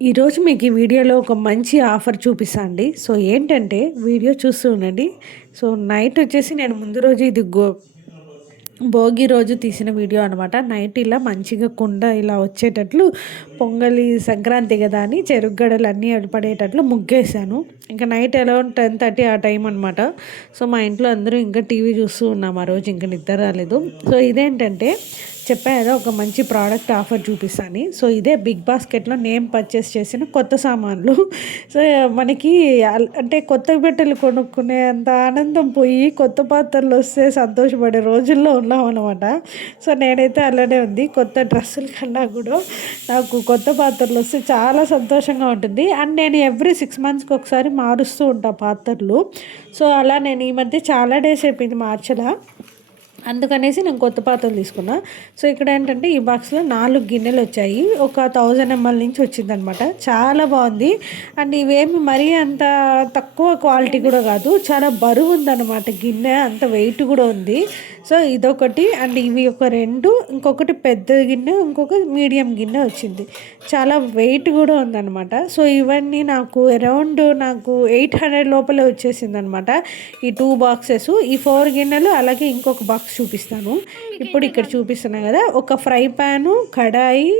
ఈరోజు మీకు ఈ వీడియోలో ఒక మంచి ఆఫర్ చూపిస్తా అండి. సో ఏంటంటే వీడియో చూస్తూ ఉండండి. సో నైట్ వచ్చేసి నేను ముందు రోజు ఇది భోగి రోజు తీసిన వీడియో అనమాట. నైట్ ఇలా మంచిగా కుండ ఇలా వచ్చేటట్లు పొంగలి సంక్రాంతి కదా అని చెరుగ్గడలు అన్నీ పడేటట్లు ముగ్గేసాను. ఇంకా నైట్ అరౌండ్ 10:30 ఆ టైం అనమాట. సో మా ఇంట్లో అందరూ ఇంకా టీవీ చూస్తూ ఉన్నాం ఆ రోజు, ఇంకా నిద్ర రాలేదు. సో ఇదేంటంటే చెప్పా కదా ఒక మంచి ప్రోడక్ట్ ఆఫర్ చూపిస్తాను. సో ఇదే బిగ్ బాస్కెట్లో నేను పర్చేస్ చేసిన కొత్త సామాన్లు. సో మనకి అంటే కొత్త బట్టలు కొనుక్కునే అంత ఆనందం పోయి కొత్త పాత్రలు వస్తే సంతోషపడే రోజుల్లో ఉన్నాం అనమాట. సో నేనైతే అలానే ఉంది. కొత్త డ్రెస్సుల కన్నా కూడా నాకు కొత్త పాత్రలు వస్తే చాలా సంతోషంగా ఉంటుంది. అండ్ నేను ఎవ్రీ 6 monthsకి ఒకసారి మారుస్తూ ఉంటాను పాత్రలు. సో అలా నేను ఈ మధ్య చాలా డేస్ అయిపోయింది మార్చలా, అందుకనేసి నేను కొత్త పాత్రలు తీసుకున్నా. సో ఇక్కడ ఏంటంటే ఈ బాక్స్లో 4 గిన్నెలు వచ్చాయి. ఒక 1000 ml నుంచి వచ్చిందనమాట. చాలా బాగుంది. అండ్ ఇవేమి మరీ అంత తక్కువ క్వాలిటీ కూడా కాదు, చాలా బరువు ఉందన్నమాట గిన్నె, అంత వెయిట్ కూడా ఉంది. సో ఇదొకటి. అండ్ ఇవి ఒక 2, ఇంకొకటి పెద్ద గిన్నె, ఇంకొక మీడియం గిన్నె వచ్చింది. చాలా వెయిట్ కూడా ఉందన్నమాట. సో ఇవన్నీ నాకు అరౌండ్ 800 లోపలే వచ్చేసింది అనమాట. ఈ 2 బాక్సెస్, ఈ 4 గిన్నెలు, అలాగే ఇంకొక బాక్స్ చూపిస్తాను. ఇప్పుడు ఇక్కడ చూపిస్తున్నా కదా, ఒక ఫ్రై ప్యాను, కడాయి,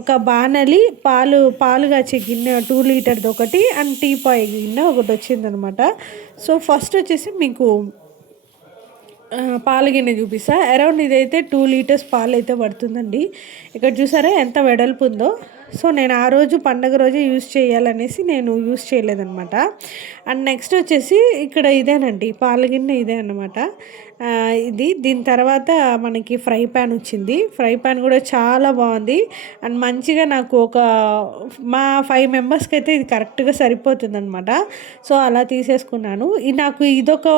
ఒక బాణలి, పాలు కాచే గిన్నె 2 లీటర్ది ఒకటి, అండ్ టీపాయ్ గిన్నె ఒకటి వచ్చిందనమాట. సో ఫస్ట్ వచ్చేసి మీకు పాల గిన్నె చూపిస్తా. అరౌండ్ ఇదైతే 2 లీటర్స్ పాలు అయితే పడుతుందండి. ఇక్కడ చూసారా ఎంత వెడల్పు ఉందో. సో నేను ఆ రోజు పండగ రోజే యూజ్ చేయాలనేసి నేను యూజ్ చేయలేదన్నమాట. అండ్ నెక్స్ట్ వచ్చేసి ఇక్కడ ఇదేనండి పాల గిన్నె, ఇదే అన్నమాట. దీని తర్వాత మనకి ఫ్రై ప్యాన్ వచ్చింది. ఫ్రై ప్యాన్ కూడా చాలా బాగుంది. అండ్ మంచిగా నాకు మా 5 మెంబర్స్కి అయితే ఇది కరెక్ట్గా సరిపోతుంది అనమాట. సో అలా తీసేసుకున్నాను. నాకు ఇదొక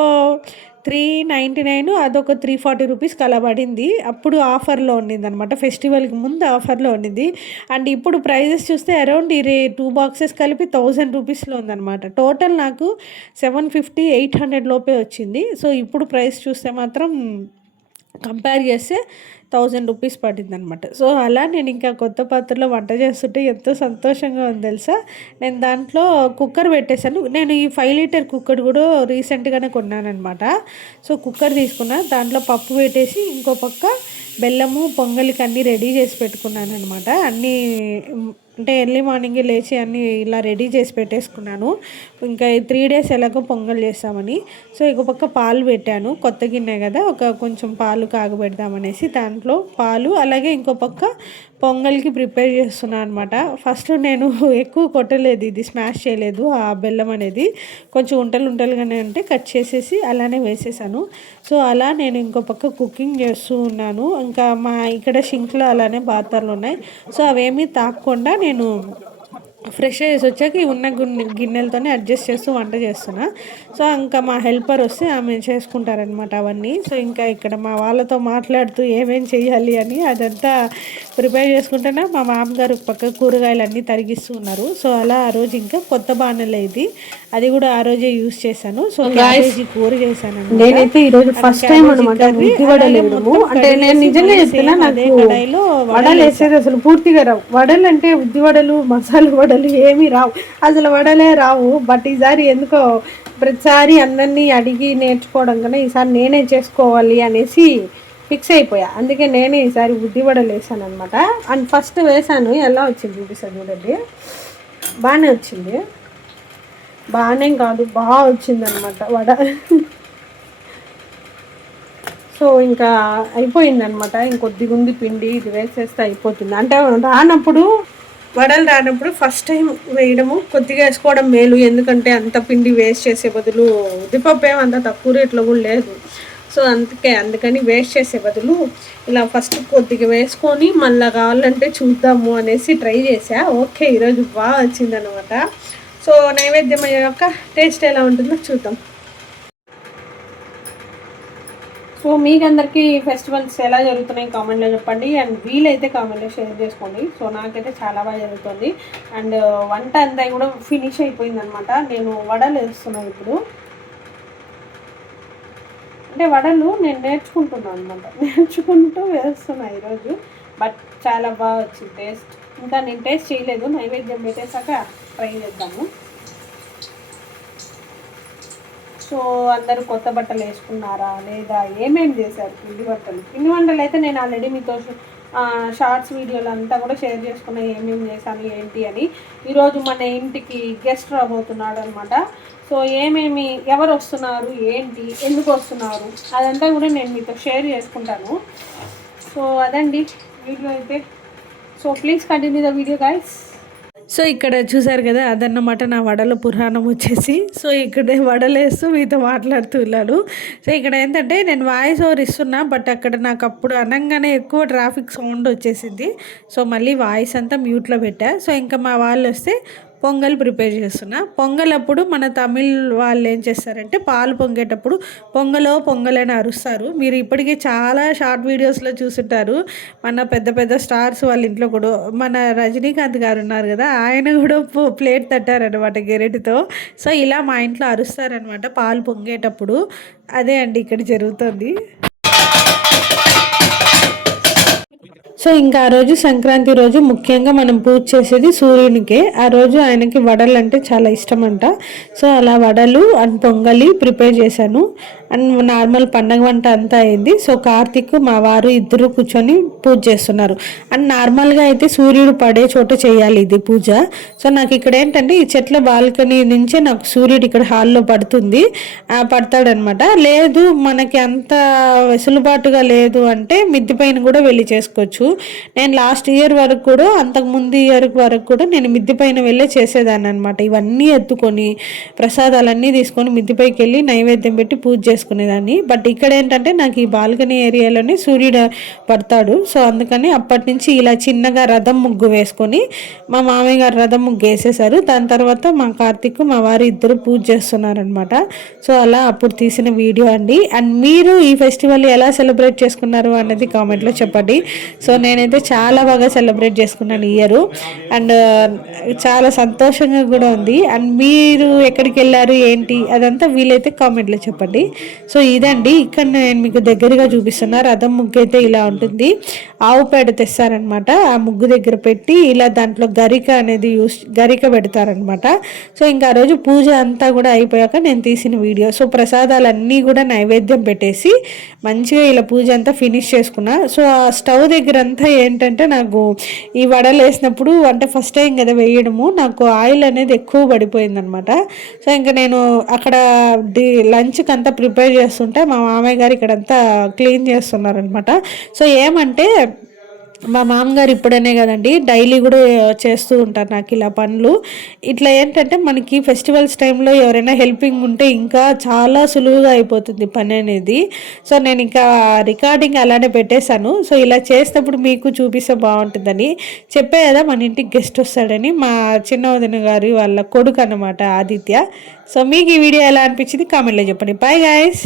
399, అదొక 340 రూపీస్కి అలా పడింది. అప్పుడు ఆఫర్లో ఉండింది అనమాట, ఫెస్టివల్కి ముందు ఆఫర్లో ఉండింది. అండ్ ఇప్పుడు ప్రైజెస్ చూస్తే అరౌండ్ ఈ 2 బాక్సెస్ కలిపి 1000 రూపీస్లో ఉందన్నమాట. టోటల్ నాకు 750, 800 లోపే వచ్చింది. సో ఇప్పుడు ప్రైస్ చూస్తే మాత్రం కంపేర్ చేస్తే 1000 రూపీస్ పడిందనమాట. సో అలా నేను ఇంకా కొత్త పాత్రలో వంట చేస్తుంటే ఎంతో సంతోషంగా ఉంది తెలుసా. నేను దాంట్లో కుక్కర్ పెట్టేశాను. నేను ఈ 5 లీటర్ కుక్కర్ కూడా రీసెంట్గానే కొన్నానమాట. సో కుక్కర్ తీసుకున్నా, దాంట్లో పప్పు పెట్టేసి ఇంకో పక్క బెల్లము పొంగలికి అన్నీ రెడీ చేసి పెట్టుకున్నాను అనమాట. అన్నీ అంటే ఎర్లీ మార్నింగే లేచి అన్నీ ఇలా రెడీ చేసి పెట్టేసుకున్నాను. ఇంకా 3 days ఎలాగో పొంగల్ చేస్తామని. సో ఇంకో పక్క పాలు పెట్టాను, కొత్త గిన్నె కదా, కొంచెం పాలు కాగబెడదామనేసి దాంట్లో పాలు, అలాగే ఇంకో పక్క పొంగల్కి ప్రిపేర్ చేస్తున్నాను అనమాట. ఫస్ట్ నేను ఎక్కువ కొట్టలేదు, ఇది స్మాష్ చేయలేదు, ఆ బెల్లం అనేది కొంచెం ఉంటలుగానే ఉంటే కట్ చేసేసి అలానే వేసేసాను. సో అలా నేను ఇంకో పక్క కుకింగ్ చేస్తూ ఉన్నాను. ఇంకా మా ఇక్కడ షింక్లో అలానే పాత్రలు ఉన్నాయి. సో అవేమీ తాకకుండా నేను ఫ్రెష్ అయ్యేసి వచ్చాక ఉన్న గిన్నెలతోనే అడ్జస్ట్ చేస్తూ వంట చేస్తున్నా. సో ఇంకా మా హెల్పర్ వస్తే ఆమె చేసుకుంటారనమాట అవన్నీ. సో ఇంకా ఇక్కడ మా వాళ్ళతో మాట్లాడుతూ ఏమేం చేయాలి అని అదంతా ప్రిపేర్ చేసుకుంటున్నా. మా మామగారు పక్క కూరగాయలు అన్నీ తరిగిస్తూ ఉన్నారు. సో అలా ఆ రోజు ఇంకా కొత్త బాణలే ఇది, అది కూడా ఆ రోజే యూజ్ చేశాను. సో క్యాబేజీ కూర చేశాను. నేనైతే ఈరోజు ఫస్ట్ టైం అనమాట ఉద్ది వడలు వేయడము. అంటే నేను నిజంగా చెప్తున్నా, నాకు వడలు వేసేది అసలు పూర్తిగా రావు. వడలు అంటే ఉద్ది వడలు, మసాలా వడలు ఏమీ రావు, అసలు వడలే రావు. బట్ ఈసారి ఎందుకో ప్రతిసారి అందరినీ అడిగి నేర్చుకోవడం కన్నా ఈసారి నేనే చేసుకోవాలి అనేసి ఫిక్స్ అయిపోయా. అందుకే నేనే ఈసారి ఉద్ది వడలు వేసాను అనమాట. అండ్ ఫస్ట్ వేసాను, ఎలా వచ్చింది చూపిస్తాను చూడండి. బాగానే వచ్చింది, బాగానే కాదు బాగా వచ్చిందనమాట వడ. సో ఇంకా అయిపోయిందనమాట. ఇంకొద్దిగా ఉంది పిండి, ఇది వేసేస్తే అయిపోతుంది. అంటే వడలు రానప్పుడు ఫస్ట్ టైం వేయడము, కొద్దిగా వేసుకోవడం మేలు. ఎందుకంటే అంత పిండి వేస్ట్ చేసే బదులు, ఉద్దిపప్పు ఏమంత తక్కువ రేట్లో కూడా లేదు. సో అందుకని వేస్ట్ చేసే బదులు ఇలా ఫస్ట్ కొద్దిగా వేసుకొని మళ్ళీ కావాలంటే చూద్దాము అనేసి ట్రై చేసా. ఓకే, ఈరోజు బాగా వచ్చిందనమాట. సో నైవేద్యం యొక్క టేస్ట్ ఎలా ఉంటుందో చూద్దాం. సో మీకు అందరికీ ఫెస్టివల్స్ ఎలా జరుగుతున్నాయి కామెంట్లో చెప్పండి. అండ్ వీలైతే కామెంట్లో షేర్ చేసుకోండి. సో నాకైతే చాలా బాగా జరుగుతుంది. అండ్ వంట అంతా కూడా ఫినిష్ అయిపోయింది అనమాట. నేను వడలు వేస్తున్నాను ఇప్పుడు. అంటే వడలు నేను నేర్చుకుంటున్నాను అనమాట, నేర్చుకుంటూ వేస్తున్నాను ఈరోజు. బట్ చాలా బాగా వచ్చింది టేస్ట్. ఇంకా నేను టేస్ట్ చేయలేదు, నైవేద్యం పెట్టేసాక ట్రై చేద్దాము. సో అందరూ కొత్త బట్టలు వేసుకున్నారా లేదా, ఏమేమి చేశారు పిండి వంటలు అయితే నేను ఆల్రెడీ మీతో షార్ట్స్ వీడియోలు అంతా కూడా షేర్ చేసుకున్నా, ఏమేమి చేశాను ఏంటి అని. ఈరోజు మన ఇంటికి గెస్ట్ రాబోతున్నాడు అనమాట. సో ఏమేమి, ఎవరు వస్తున్నారు, ఏంటి, ఎందుకు వస్తున్నారు, అదంతా కూడా నేను మీతో షేర్ చేసుకుంటాను. సో అదండి వీడియో అయితే. So please continue the video guys. So ఇక్కడ చూసారు కదా, అదన్నమాట నా వడల పురాణం వచ్చేసి. సో ఇక్కడ వడలు వేస్తూ మీతో మాట్లాడుతూ ఉన్నాను. సో ఇక్కడ ఏంటంటే నేను వాయిస్ ఓవర్ ఇస్తున్నా, బట్ అక్కడ నాకు అప్పుడు అనగానే ఎక్కువ ట్రాఫిక్ సౌండ్ వచ్చేసింది. సో మళ్ళీ వాయిస్ అంతా మ్యూట్లో పెట్టా. సో ఇంకా మా వాళ్ళు వస్తే పొంగల్ ప్రిపేర్ చేస్తున్నా. పొంగల్ అప్పుడు మన తమిళ్ వాళ్ళు ఏం చేస్తారంటే, పాలు పొంగేటప్పుడు పొంగల్ అని అరుస్తారు. మీరు ఇప్పటికీ చాలా షార్ట్ వీడియోస్లో చూసుంటారు. మన పెద్ద పెద్ద స్టార్స్ వాళ్ళ ఇంట్లో కూడా, మన రజనీకాంత్ గారు ఉన్నారు కదా, ఆయన కూడా ప్లేట్ తట్టారనమాట గెరెటితో. సో ఇలా మా ఇంట్లో అరుస్తారనమాట పాలు పొంగేటప్పుడు. అదే అండి ఇక్కడ జరుగుతుంది. సో ఇంకా ఆ రోజు సంక్రాంతి రోజు ముఖ్యంగా మనం పూజ చేసేది సూర్యునికే. ఆ రోజు ఆయనకి వడలు అంటే చాలా ఇష్టం అంట. సో అలా వడలు అండ్ పొంగలి ప్రిపేర్ చేశాను. అండ్ నార్మల్ పండగ వంట అంతా అయింది. సో కార్తీక్ మా వారు ఇద్దరు కూర్చొని పూజ చేస్తున్నారు. అండ్ నార్మల్గా అయితే సూర్యుడు పడే చోట చేయాలి ఇది పూజ. సో నాకు ఇక్కడ ఏంటంటే ఈ చెట్ల బాల్కనీ నుంచే నాకు సూర్యుడు ఇక్కడ హాల్లో పడతాడనమాట. లేదు మనకి అంత వెసులుబాటుగా లేదు అంటే మిద్ది పైన కూడా వెళ్ళి చేసుకోవచ్చు. నేను లాస్ట్ ఇయర్ వరకు కూడా, అంతకుముందు ఇయర్ వరకు కూడా నేను మిద్ది పైన వెళ్ళే చేసేదాన్ని అనమాట. ఇవన్నీ ఎత్తుకొని ప్రసాదాలన్నీ తీసుకొని మిద్దిపైకి వెళ్ళి నైవేద్యం పెట్టి పూజ చేసుకునేదాన్ని. బట్ ఇక్కడ ఏంటంటే నాకు ఈ బాల్కనీ ఏరియాలోనే సూర్యుడు పడతాడు. సో అందుకని అప్పటి నుంచి ఇలా చిన్నగా రథం ముగ్గు వేసుకొని మా మామయ్య గారు రథం ముగ్గు వేసేసారు. దాని తర్వాత మా కార్తీక్ మా వారు ఇద్దరు పూజ చేస్తున్నారనమాట. సో అలా అప్పుడు తీసిన వీడియో అండి. అండ్ మీరు ఈ ఫెస్టివల్ ఎలా సెలబ్రేట్ చేసుకున్నారు అన్నది కామెంట్లో చెప్పండి. సో నేనైతే చాలా బాగా సెలబ్రేట్ చేసుకున్నాను ఈ ఇయర్. అండ్ చాలా సంతోషంగా కూడా ఉంది. అండ్ మీరు ఎక్కడికి వెళ్ళారు ఏంటి అదంతా వీలైతే కామెంట్లో చెప్పండి. సో ఇదండి ఇక్కడ నేను మీకు దగ్గరగా చూపిస్తున్నా. రథం ముగ్గు అయితే ఇలా ఉంటుంది. ఆవు పేడ తెస్తారనమాట. ఆ ముగ్గు దగ్గర పెట్టి ఇలా దాంట్లో గరిక పెడతారనమాట. సో ఇంకా ఆ రోజు పూజ అంతా కూడా అయిపోయాక నేను తీసిన వీడియో. సో ప్రసాదాలన్నీ కూడా నైవేద్యం పెట్టేసి మంచిగా ఇలా పూజ అంతా ఫినిష్ చేసుకున్నా. సో ఆ స్టవ్ దగ్గర అంతా ఏంటంటే నాకు ఈ వడలు వేసినప్పుడు, అంటే ఫస్ట్ టైం కదా వేయడము, నాకు ఆయిల్ అనేది ఎక్కువ పడిపోయింది అనమాట. సో ఇంకా నేను అక్కడ లంచ్కి అంతా ప్రిపేర్ చేస్తుంటే మా మామయ్య గారు ఇక్కడంతా క్లీన్ చేస్తున్నారనమాట. సో ఏమంటే మా మామగారు ఇప్పుడనే కదండి, డైలీ కూడా చేస్తూ ఉంటారు నాకు ఇలా పనులు. ఇట్లా ఏంటంటే మనకి ఫెస్టివల్స్ టైంలో ఎవరైనా హెల్పింగ్ ఉంటే ఇంకా చాలా సులువుగా అయిపోతుంది పని అనేది. సో నేను ఇంకా రికార్డింగ్ అలానే పెట్టేశాను. సో ఇలా చేసినప్పుడు మీకు చూపిస్తే బాగుంటుందని చెప్పే కదా, మన ఇంటికి గెస్ట్ వస్తాడని. మా చిన్న వదిన గారి వాళ్ళ కొడుకు అనమాట ఆదిత్య. సో మీకు ఈ వీడియో ఎలా అనిపించింది కామెంట్లో చెప్పండి. Bye guys.